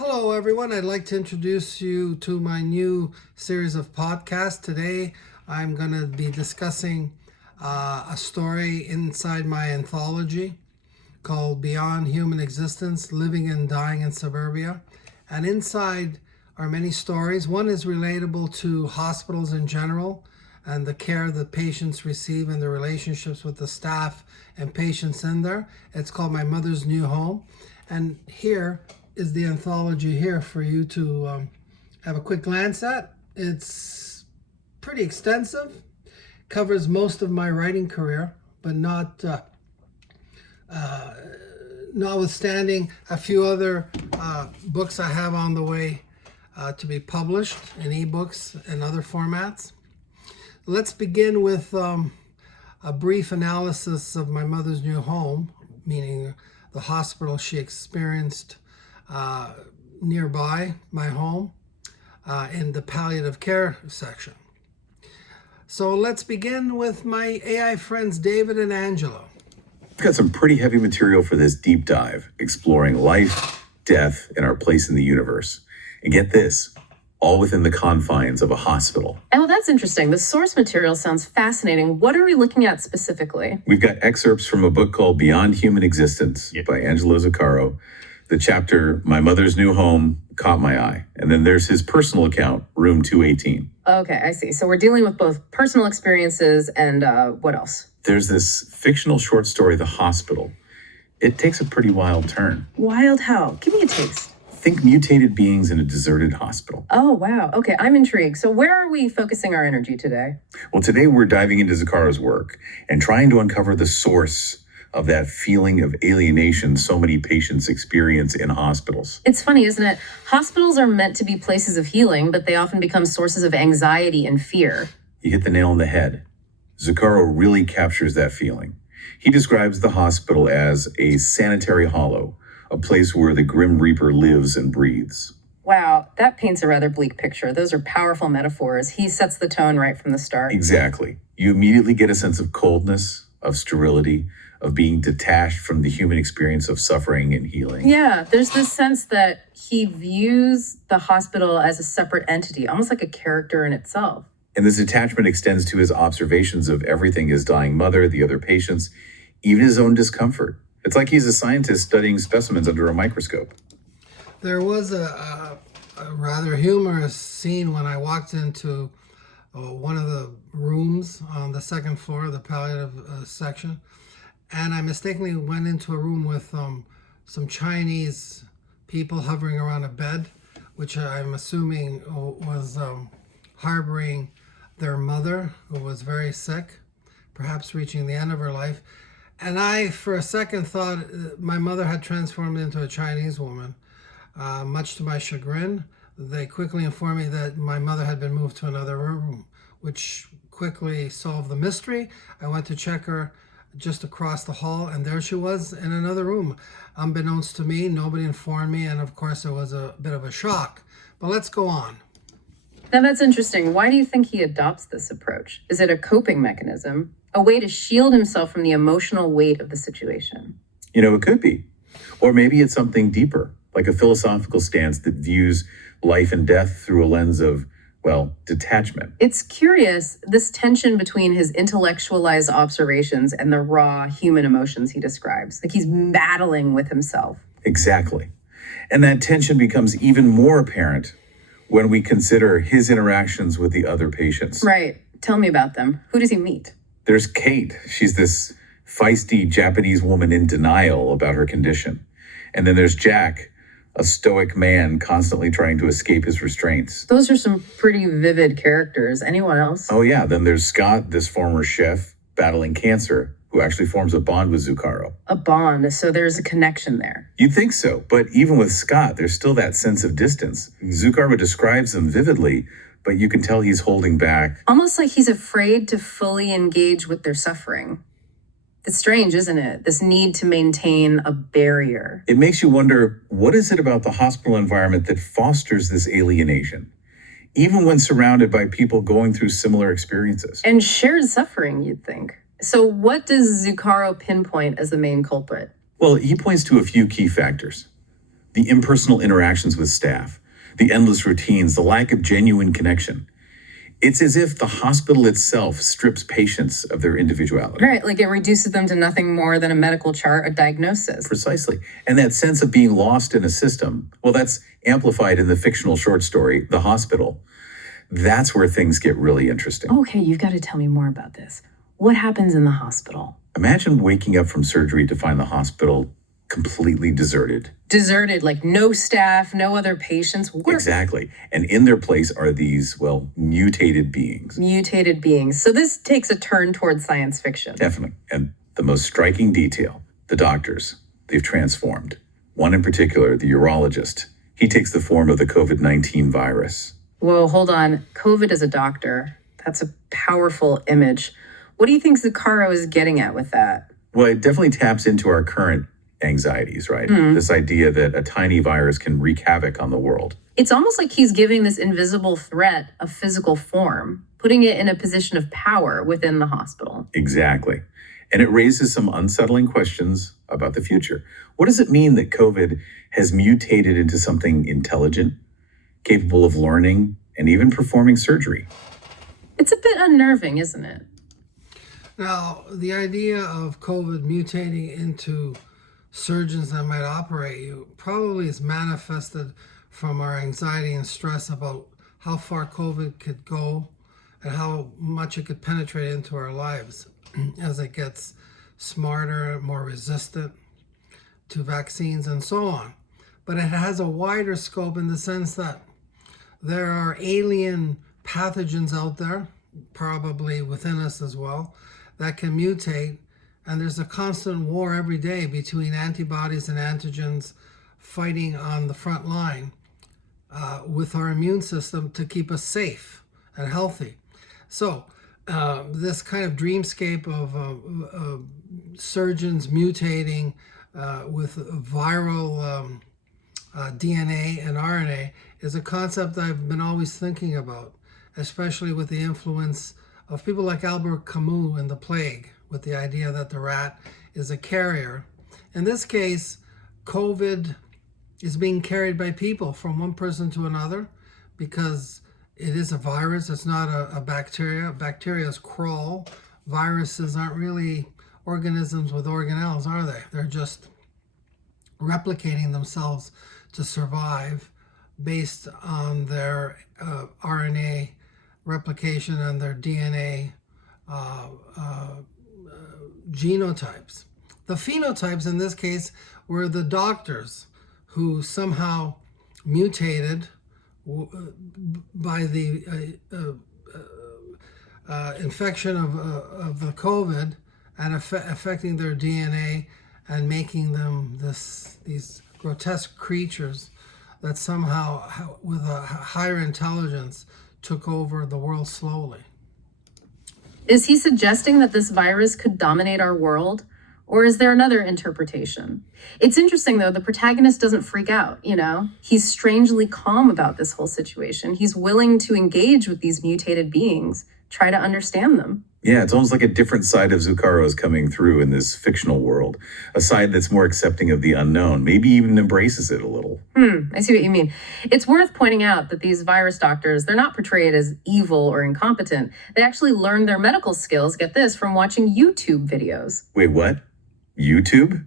Hello, everyone. I'd like to introduce you to my new series of podcasts. Today, I'm going to be discussing a story inside my anthology called Beyond Human Existence, Living and Dying in Suburbia. And inside are many stories. One is relatable to hospitals in general and the care that patients receive and the relationships with the staff and patients in there. It's called My Mother's New Home. And here is the anthology here for you to have a quick glance at. It's pretty extensive, covers most of my writing career, but notwithstanding a few other books I have on the way to be published in ebooks and other formats. Let's begin with a brief analysis of my mother's new home, meaning the hospital she experienced nearby my home in the palliative care section. So let's begin with my AI friends David and Angelo. We've got some pretty heavy material for this deep dive, exploring life, death, and our place in the universe. And get this, all within the confines of a hospital. Oh, that's interesting. The source material sounds fascinating. What are we looking at specifically? We've got excerpts from a book called Beyond Human Existence by Angelo Zuccaro. The chapter, My Mother's New Home, caught my eye. And then there's his personal account, Room 218. Okay, I see. So we're dealing with both personal experiences and what else? There's this fictional short story, The Hospital. It takes a pretty wild turn. Wild how? Give me a taste. Think mutated beings in a deserted hospital. Oh, wow. Okay, I'm intrigued. So where are we focusing our energy today? Well, today we're diving into Zuccaro's work and trying to uncover the source of that feeling of alienation so many patients experience in hospitals. It's funny, isn't it? Hospitals are meant to be places of healing, but they often become sources of anxiety and fear. You hit the nail on the head. Zuccaro really captures that feeling. He describes the hospital as a sanitary hollow, a place where the Grim Reaper lives and breathes. Wow, that paints a rather bleak picture. Those are powerful metaphors. He sets the tone right from the start. Exactly. You immediately get a sense of coldness, of sterility, of being detached from the human experience of suffering and healing. Yeah, there's this sense that he views the hospital as a separate entity, almost like a character in itself. And this attachment extends to his observations of everything: his dying mother, the other patients, even his own discomfort. It's like he's a scientist studying specimens under a microscope. There was a rather humorous scene when I walked into one of the rooms on the second floor of the palliative section, and I mistakenly went into a room with some Chinese people hovering around a bed, which I'm assuming was harboring their mother, who was very sick, perhaps reaching the end of her life. And I, for a second, thought my mother had transformed into a Chinese woman. Much to my chagrin, they quickly informed me that my mother had been moved to another room, which quickly solved the mystery. I went to check her just across the hall, and there she was in another room. Unbeknownst to me, nobody informed me, and of course it was a bit of a shock. But let's go on. Now that's interesting. Why do you think he adopts this approach? Is it a coping mechanism? A way to shield himself from the emotional weight of the situation? You know, it could be. Or maybe it's something deeper, like a philosophical stance that views life and death through a lens of, well, detachment. It's curious, this tension between his intellectualized observations and the raw human emotions he describes. Like he's battling with himself. Exactly. And that tension becomes even more apparent when we consider his interactions with the other patients. Right. Tell me about them. Who does he meet? There's Kate. She's this feisty Japanese woman in denial about her condition. And then there's Jack, a stoic man constantly trying to escape his restraints. Those are some pretty vivid characters. Anyone else? Oh yeah, then there's Scott, this former chef battling cancer, who actually forms a bond with Zuccaro. A bond, so there's a connection there. You'd think so, but even with Scott, there's still that sense of distance. Zuccaro describes them vividly, but you can tell he's holding back. Almost like he's afraid to fully engage with their suffering. It's strange, isn't it? This need to maintain a barrier. It makes you wonder, what is it about the hospital environment that fosters this alienation, even when surrounded by people going through similar experiences? And shared suffering, you'd think. So what does Zuccaro pinpoint as the main culprit? Well, he points to a few key factors. The impersonal interactions with staff, the endless routines, the lack of genuine connection. It's as if the hospital itself strips patients of their individuality. Right, like it reduces them to nothing more than a medical chart, a diagnosis. Precisely. And that sense of being lost in a system, well, that's amplified in the fictional short story, The Hospital. That's where things get really interesting. Okay, you've got to tell me more about this. What happens in the hospital? Imagine waking up from surgery to find the hospital completely deserted. Deserted, like no staff, no other patients. Exactly. And in their place are these, well, mutated beings. Mutated beings. So this takes a turn towards science fiction. Definitely. And the most striking detail, the doctors, they've transformed. One in particular, the urologist, he takes the form of the COVID-19 virus. Whoa, hold on. COVID as a doctor. That's a powerful image. What do you think Zuccharo is getting at with that? Well, it definitely taps into our current anxieties, right? This idea that a tiny virus can wreak havoc on the world. It's almost like he's giving this invisible threat a physical form, putting it in a position of power within the hospital. Exactly. And it raises some unsettling questions about the future. What does it mean that COVID has mutated into something intelligent, capable of learning, and even performing surgery? It's a bit unnerving, isn't it? Now, the idea of COVID mutating into surgeons that might operate you probably is manifested from our anxiety and stress about how far COVID could go and how much it could penetrate into our lives as it gets smarter, more resistant to vaccines and so on. But it has a wider scope in the sense that there are alien pathogens out there, probably within us as well, that can mutate. And there's a constant war every day between antibodies and antigens fighting on the front line with our immune system to keep us safe and healthy. So this kind of dreamscape of surgeons mutating with viral DNA and RNA is a concept I've been always thinking about, especially with the influence of people like Albert Camus in The Plague, with the idea that the rat is a carrier. In this case, COVID is being carried by people from one person to another because it is a virus. It's not a bacteria. Bacteria crawl. Viruses aren't really organisms with organelles, are they? They're just replicating themselves to survive based on their RNA replication and their DNA genotypes. The phenotypes in this case were the doctors who somehow mutated by the infection of the COVID and affecting their DNA and making them these grotesque creatures that somehow, with a higher intelligence, took over the world slowly. Is he suggesting that this virus could dominate our world? Or is there another interpretation? It's interesting, though, the protagonist doesn't freak out, you know? He's strangely calm about this whole situation. He's willing to engage with these mutated beings, try to understand them. Yeah, it's almost like a different side of Zuccharo is coming through in this fictional world. A side that's more accepting of the unknown, maybe even embraces it a little. I see what you mean. It's worth pointing out that these virus doctors, they're not portrayed as evil or incompetent. They actually learned their medical skills, get this, from watching YouTube videos. Wait, what? YouTube?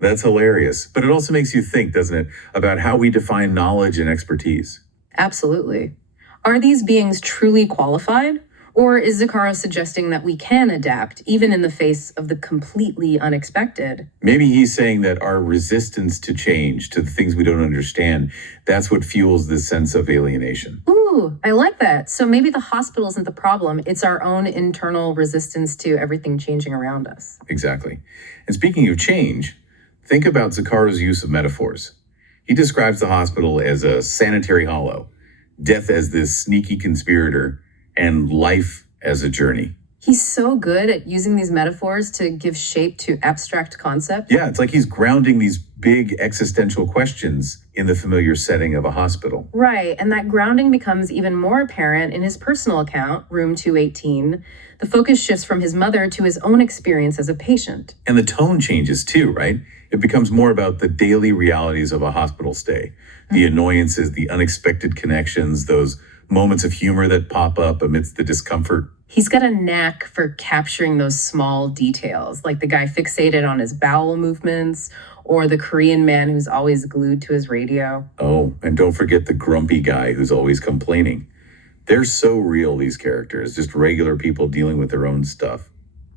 That's hilarious. But it also makes you think, doesn't it, about how we define knowledge and expertise. Absolutely. Are these beings truly qualified? Or is Zuccharo suggesting that we can adapt, even in the face of the completely unexpected? Maybe he's saying that our resistance to change, to the things we don't understand, that's what fuels this sense of alienation. Ooh, I like that. So maybe the hospital isn't the problem. It's our own internal resistance to everything changing around us. Exactly. And speaking of change, think about Zuccaro's use of metaphors. He describes the hospital as a sanitary hollow, death as this sneaky conspirator, and life as a journey. He's so good at using these metaphors to give shape to abstract concepts. Yeah, it's like he's grounding these big existential questions in the familiar setting of a hospital. Right, and that grounding becomes even more apparent in his personal account, Room 218. The focus shifts from his mother to his own experience as a patient. And the tone changes too, right? It becomes more about the daily realities of a hospital stay, the annoyances, the unexpected connections, those moments of humor that pop up amidst the discomfort. He's got a knack for capturing those small details, like the guy fixated on his bowel movements or the Korean man who's always glued to his radio. Oh, and don't forget the grumpy guy who's always complaining. They're so real, these characters, just regular people dealing with their own stuff.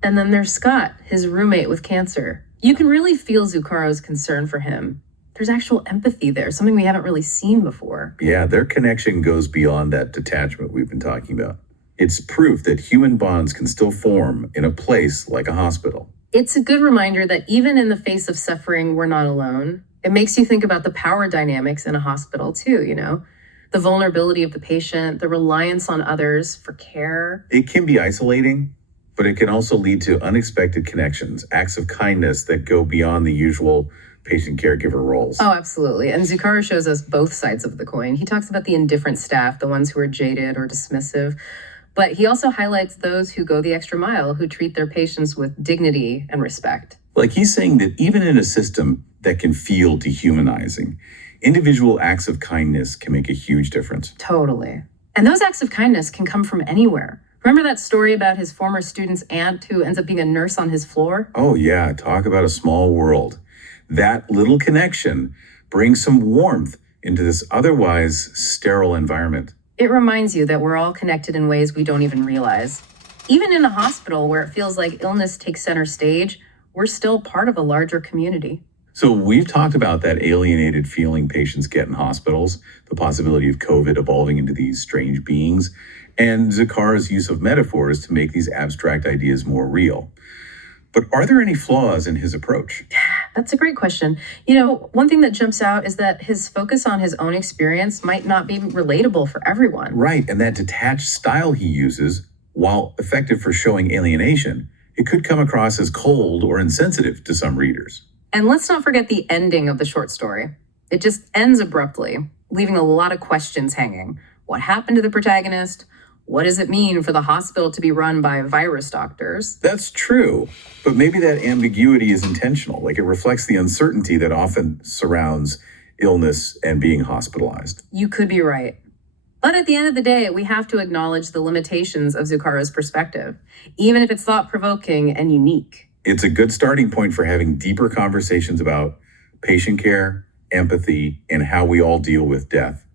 And then there's Scott, his roommate with cancer. You can really feel Zucaro's concern for him. There's actual empathy there, something we haven't really seen before. Yeah, their connection goes beyond that detachment we've been talking about. It's proof that human bonds can still form in a place like a hospital. It's a good reminder that even in the face of suffering, we're not alone. It makes you think about the power dynamics in a hospital too, the vulnerability of the patient, the reliance on others for care. It can be isolating, but it can also lead to unexpected connections, acts of kindness that go beyond the usual patient caregiver roles. Oh, absolutely. And Zucaro shows us both sides of the coin. He talks about the indifferent staff, the ones who are jaded or dismissive, but he also highlights those who go the extra mile, who treat their patients with dignity and respect. Like he's saying that even in a system that can feel dehumanizing, individual acts of kindness can make a huge difference. Totally. And those acts of kindness can come from anywhere. Remember that story about his former student's aunt who ends up being a nurse on his floor? Oh yeah, talk about a small world. That little connection brings some warmth into this otherwise sterile environment. It reminds you that we're all connected in ways we don't even realize. Even in a hospital where it feels like illness takes center stage, we're still part of a larger community. So we've talked about that alienated feeling patients get in hospitals, the possibility of COVID evolving into these strange beings, and Zucaro's use of metaphors to make these abstract ideas more real. But are there any flaws in his approach? That's a great question. One thing that jumps out is that his focus on his own experience might not be relatable for everyone. Right, and that detached style he uses, while effective for showing alienation, it could come across as cold or insensitive to some readers. And let's not forget the ending of the short story. It just ends abruptly, leaving a lot of questions hanging. What happened to the protagonist? What does it mean for the hospital to be run by virus doctors? That's true, but maybe that ambiguity is intentional, like it reflects the uncertainty that often surrounds illness and being hospitalized. You could be right. But at the end of the day, we have to acknowledge the limitations of Zucaro's perspective, even if it's thought-provoking and unique. It's a good starting point for having deeper conversations about patient care, empathy, and how we all deal with death.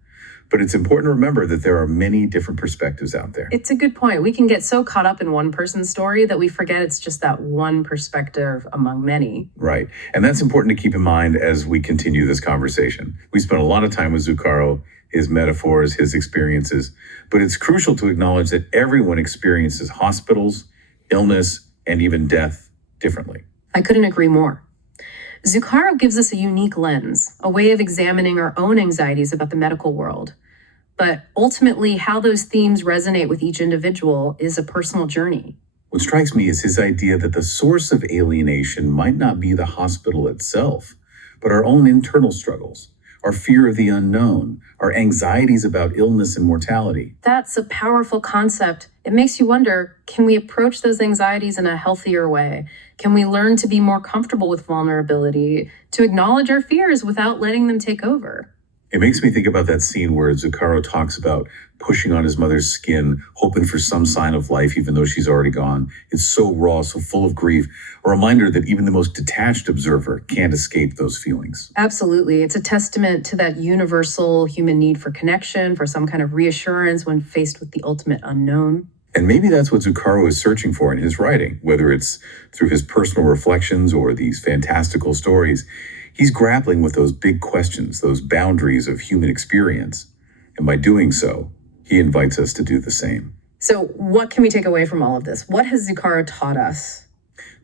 But it's important to remember that there are many different perspectives out there. It's a good point. We can get so caught up in one person's story that we forget it's just that one perspective among many. Right. And that's important to keep in mind as we continue this conversation. We spent a lot of time with Zucaro, his metaphors, his experiences, but it's crucial to acknowledge that everyone experiences hospitals, illness, and even death differently. I couldn't agree more. Zucaro gives us a unique lens, a way of examining our own anxieties about the medical world. But ultimately, how those themes resonate with each individual is a personal journey. What strikes me is his idea that the source of alienation might not be the hospital itself, but our own internal struggles, our fear of the unknown, our anxieties about illness and mortality. That's a powerful concept. It makes you wonder, can we approach those anxieties in a healthier way? Can we learn to be more comfortable with vulnerability, to acknowledge our fears without letting them take over? It makes me think about that scene where Zucaro talks about pushing on his mother's skin, hoping for some sign of life, even though she's already gone. It's so raw, so full of grief. A reminder that even the most detached observer can't escape those feelings. Absolutely. It's a testament to that universal human need for connection, for some kind of reassurance when faced with the ultimate unknown. And maybe that's what Zucaro is searching for in his writing, whether it's through his personal reflections or these fantastical stories. He's grappling with those big questions, those boundaries of human experience. And by doing so, he invites us to do the same. So what can we take away from all of this? What has Zucaro taught us?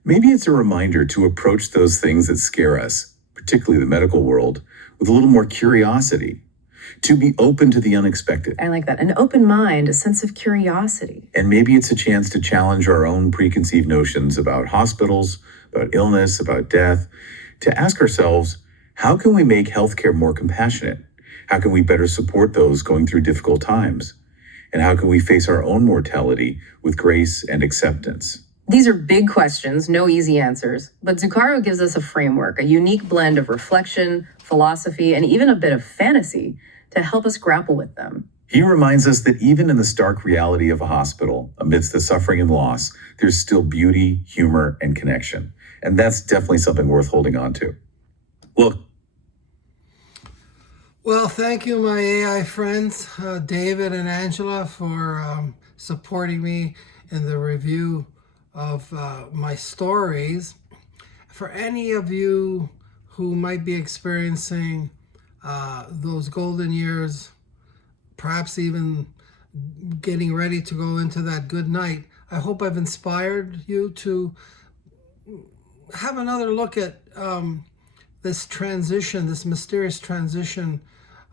Maybe it's a reminder to approach those things that scare us, particularly the medical world, with a little more curiosity, to be open to the unexpected. I like that. An open mind, a sense of curiosity. And maybe it's a chance to challenge our own preconceived notions about hospitals, about illness, about death, to ask ourselves, how can we make healthcare more compassionate? How can we better support those going through difficult times? And how can we face our own mortality with grace and acceptance? These are big questions, no easy answers, but Zuccaro gives us a framework, a unique blend of reflection, philosophy, and even a bit of fantasy to help us grapple with them. He reminds us that even in the stark reality of a hospital, amidst the suffering and loss, there's still beauty, humor, and connection. And that's definitely something worth holding on to. Look. Well, thank you, my AI friends, David and Angela, for supporting me in the review of my stories. For any of you who might be experiencing those golden years, perhaps even getting ready to go into that good night, I hope I've inspired you to have another look at this transition, this mysterious transition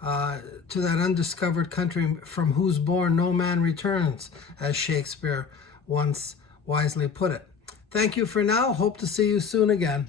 to that undiscovered country from whose bourne no man returns, as Shakespeare once wisely put it. Thank you for now. Hope to see you soon again.